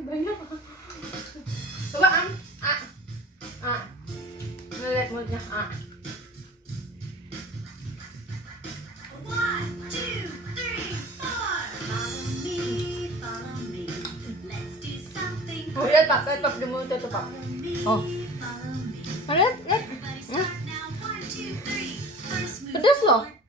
Banyak. Coba ngeliat mulutnya. One, two, three, four. Follow me, follow me. Let's do something. Oh, lihat Pak, tetap di mulut itu Pak. Oh, Follow me. lihat. Everybody stop now. One, two, three. First move Pedas loh. forward.